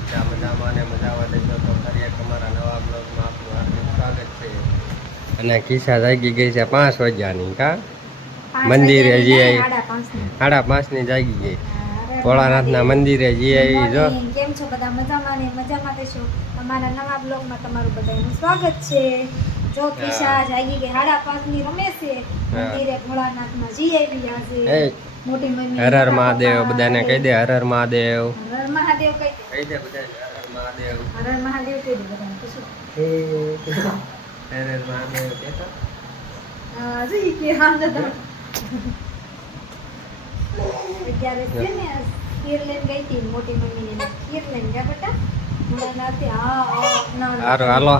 બધા મજામાં ને મજામાં દેશો તો ફરી એક અમારા નવા બ્લોગમાં આપનું હાર્દિક સ્વાગત છે. અને કિસ્સા જાગી ગઈ છે 5 વાગ્યાની કા મંદિરે જઈ આવી 5:30ની જાગી ગઈ ભોળાનાથના મંદિરે જઈ આવી. જો કેમ છો બધા મજામાં ને મજામાં દેશો. અમારા નવા બ્લોગમાં તમારું બધાનું સ્વાગત છે. જો કિસ્સા જાગી ગઈ 5:30ની રમે છે મંદિરે ભોળાનાથમાં જઈ આવી આજે. મોટી મમ્મી હર હર મહાદેવ બધાને કહી દે હર હર મહાદેવ. હર હર મહાદેવ કહી દે બધાને હર હર મહાદેવ. હર હર મહાદેવ કહી દે બધાને પૂછો હર હર મહાદેવ કહેતો જી કે હા દાદા અત્યારે છે ને ખીર લઈને ગઈ હતી મોટી મમ્મી એને ખીર લઈને ગયા બેટા ભોળાનાથે હારો હાલો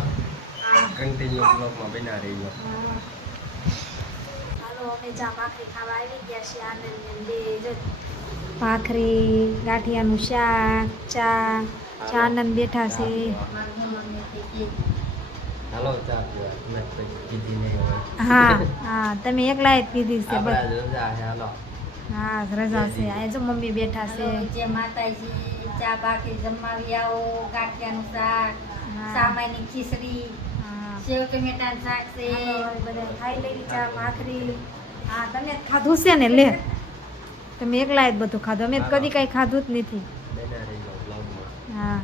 કન્ટિન્યુ બ્લોગમાં બના રહી ગયો. અમે જા ભાખરી ખાવા આવી ગયા છીએ આનંદ બે જો ભાખરી ગાંઠિયાનું શાક ચા આનંદ બેઠા છે. હાલો ચા પીવા મેં કીધી નહીં હવે. હા તમે એકલા જ કીધી છે બસ. રજા છે હાલો. હા રજા છે આ જો મમ્મી બેઠા છે. જે માતાજી ચા ભાખરી જમાવી આવો ગાંઠિયાનું શાક સામાની ખીચડી સેવ ટમેટાનું શાક છે બધા ખાઈ લેવી ચા ભાખરી. હા તમે ખાધું છે ને લે તમે એકલા જ બધું ખાધું અમે કદી કઈ ખાધું જ નથી. બના રહી ગયો બ્લોગમાં. હા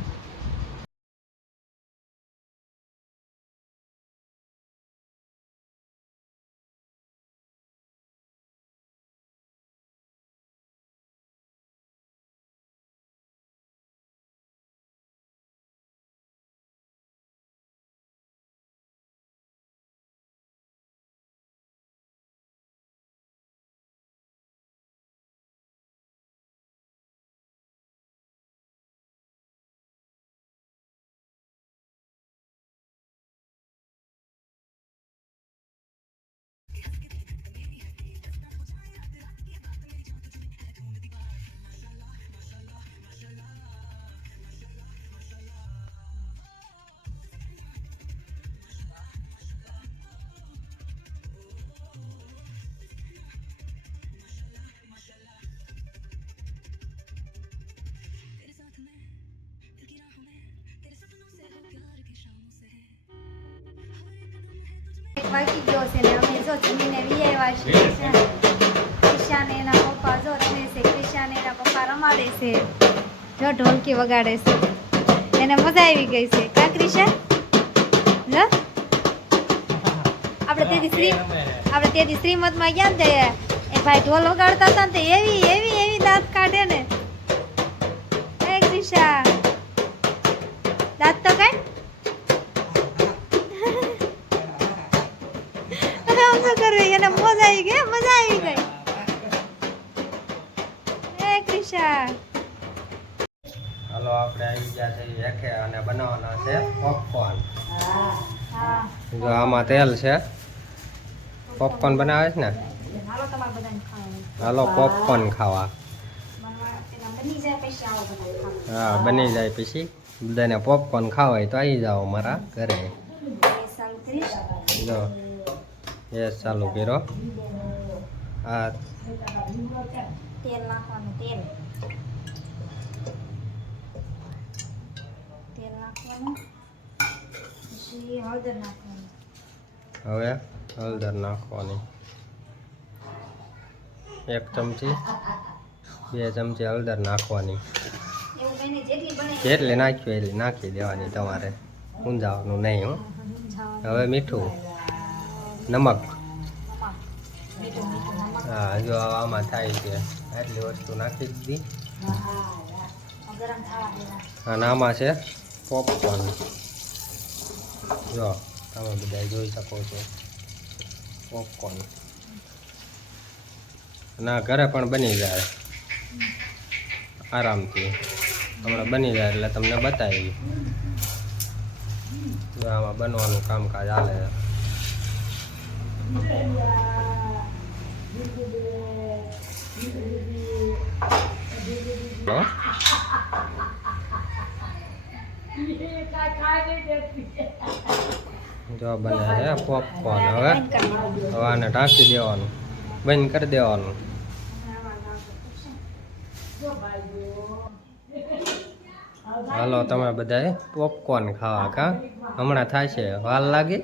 વાગી ગયો છે ને અમે જો જમીને વી આવ્યા છીએ. ક્રિશાને એના પપ્પા જો રમે છે ક્રિશાને એના પપ્પા રમાડે છે જો ઢોલકી વગાડે છે એને મજા આવી ગઈ છે કા ક્રિશા જો આપણે તેથી શ્રીમદમાં ગયા ને એ ભાઈ ઢોલ વગાડતા હતા ને તે એવી દાંત કાઢે ને એ ક્રિશા દાંત તો કાઢ એને મજા આવી ગઈ એ ક્રિશા. હાલો આપણે આવી ગયા છે એકે અને બનાવવાના છે પોપકોર્ન. જો આમાં તેલ છે પોપકોર્ન બનાવે છે ને હાલો તમારે બધાને ખાવાનું હાલો પોપકોર્ન ખાવા. બની જાય પછી આવો બધા ખાવા. હા બની જાય પછી બધાને પોપકોર્ન ખાવા હોય તો આવી જાઓ મારા ઘરે. ચાલુ કરીશ જો ગેસ ચાલુ કર્યો. હા તેલ નાખવાનું તેલ નાખવાનું પછી હળદર નાખવાનું. હવે હળદર નાખવાની 1 ચમચી 2 ચમચી હળદર નાખવાની. એવું બને જેટલી બને જેટલી નાખ્યું એટલી નાખી દેવાની તમારે ઊંઝાવાનું નહીં હો. હવે મીઠું નમક. હા જો આમાં થાય છે આટલી વસ્તુ નાખી દીધી. ગરમ થવા દેવા. અને આમાં છે પોપકોર્ન. જો તમે બધા જોઈ શકો છો પોપકોર્ન. ના ઘરે પણ બની જાય આરામથી. હમણાં બની જાય એટલે તમને બતાવી. જો આમાં બનવાનું કામકાજ હાલે છે. જો બને છે પોપકોર્ન. હવે આને ઢાંકી દેવાનું બંધ કરી દેવાનું. હાલો તમે બધા પોપકોર્ન ખાવા કા હમણાં થશે વાર લાગે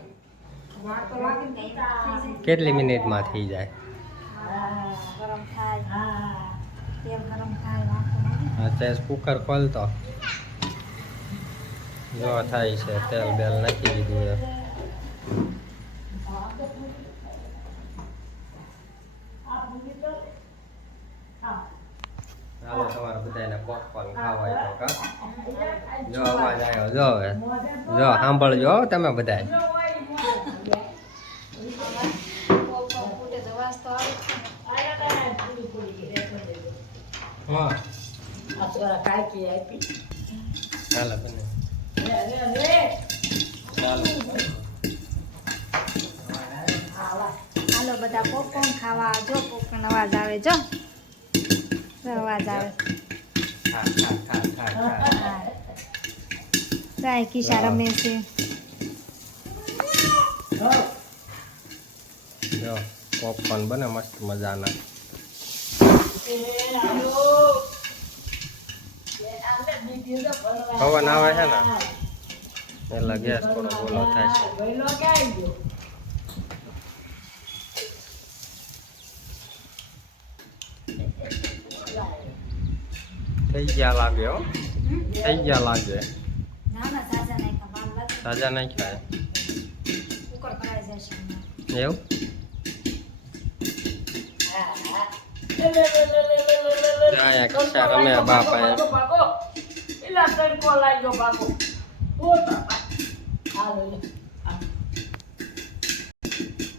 કેટલી મિનિટમાં થઈ જાય ગરમ થાય તેલ ગરમ થાય નાખો અત્યારે કુકર ખોલતો જો થાય છે તેલ બેલ નાખી દીધું છે હાલો તમારે બધાને પોપકોર્ન ખાવા હોય તો કા જો અવાજ આવ્યો જો હવે જો સાંભળજો હો તમે બધા ફૂટે તો વાસ તો આવે હા અત્યારે કાકી આપી ચાલો બને ચાલો હાલો બધા પોપકોર્ન ખાવા જો પોપકોર્ન અવાજ આવે જો અવાજ આવે ખા ખા ખા ખા ખા જાય કિશા રમે છે જો પોપકોર્ન બને મસ્ત મજાના પવન આવે છે ને એટલે ગેસ થોડો બોલો થાય છે થઈ ગયા લાગે હો થઈ ગયા લાગે ના ના સાજા નહીં ખાવા લાગે તાજા નહીં ખાય કુકર ભરાઈ જાય છે એવું આયા કિસ્સા રમે બાપા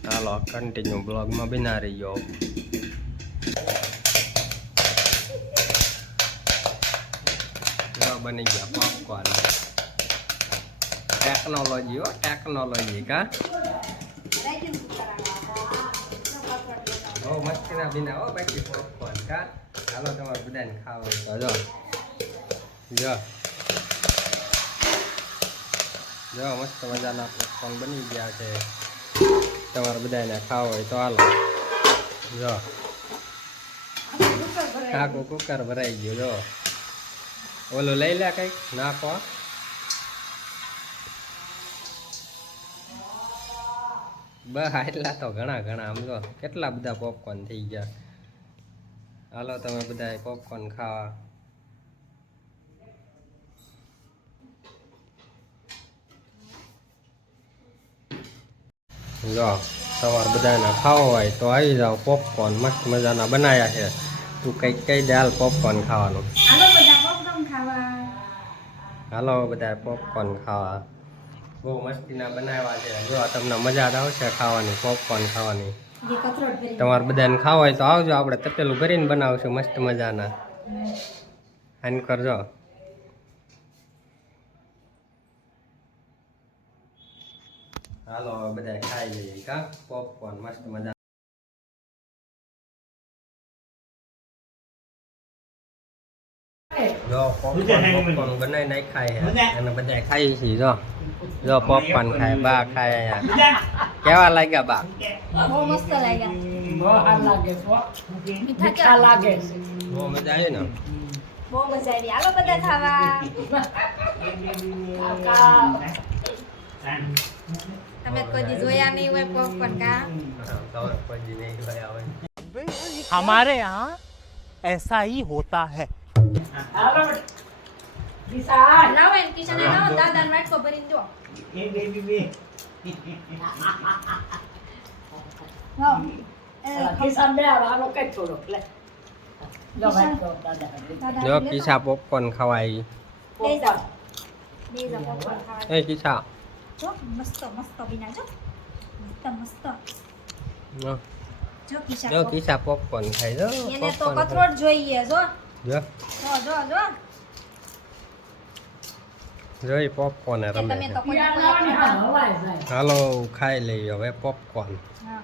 હાલો કન્ટિન્યુ બ્લોગમાં બિના રહી ગયો બની ગયા પોપકોર્ન ટેકનોલોજી હો ટેકનોલોજી કા બહુ મસ્તીના બિના હો બાકી પોપકોર્ન કા હાલો તમારે બધાને ખાવા હોય તો જો જો મસ્ત મજાના પોપકોર્ન બની ગયા છે તમારે બધાને ખાવા હોય તો હાલો જો આખું કુકર ભરાઈ ગયું જો ઓલું લઈ લે કંઈક નાખો બસ એટલા તો ઘણા ઘણા આમ જો કેટલા બધા પોપકોર્ન થઈ ગયા હાલો તમે બધા પોપકોર્ન ખાવા જો તમારે બધાને ખાવા હોય તો આવી જાઓ પોપકોર્ન મસ્ત મજાના બનાવ્યા છે તું કંઈક કહી દે હાલ પોપકોર્ન ખાવાનું હાલો બધા પોપકોર્ન ખાવા હાલો બધા પોપકોર્ન ખાવા બહુ મસ્તીના બનાવ્યા છે જો તમને મજા જ આવશે ખાવાની પોપકોર્ન ખાવાની જે કચરોટ ભરી તમારે બધાને ખાવા હોય તો આવજો આપણે તપેલું ભરીને બનાવશું મસ્ત મજાના આન કરજો હાલો હવે બધા ખાઈ લઈએ કા પોપકોર્ન મસ્ત મજા જો પોપકોર્ન બનાવી નાખાય છે અને બધા ખાઈ છીએ જો પોપકોર્ન ખાય બા ખાય અહીંયા કેવા લાગ્યા બા બહુ મસ્ત લાગ્યા મીઠા લાગે બહુ મજા આવી ને બહુ મજા આવી હાલો બધા ખાવા તમે કોઈ દી જોયા નહીં હોય પોપકોર્ન કા તમારે પછી નહીં ગયા હોય हमारे यहाँ ऐसा ही होता है લાવો એને કિશને લાવો દાદાને વાટકો ભરીને જો જો કિસ્સા પોપકોર્ન ખવાય એ કિસ્સા જો મસ્ત મસ્ત બિના જો મસ્ત મસ્ત જો કિશા જો કિસ્સા પોપકોર્ન ખાય જો એને તો popcorn કથરોટ જોઈએ જો જો જો જો જોઈ પોપકોર્ન કે રમે તમે છે તો કોઈ હાલો ખાઈ લઈએ હવે પોપકોર્ન હા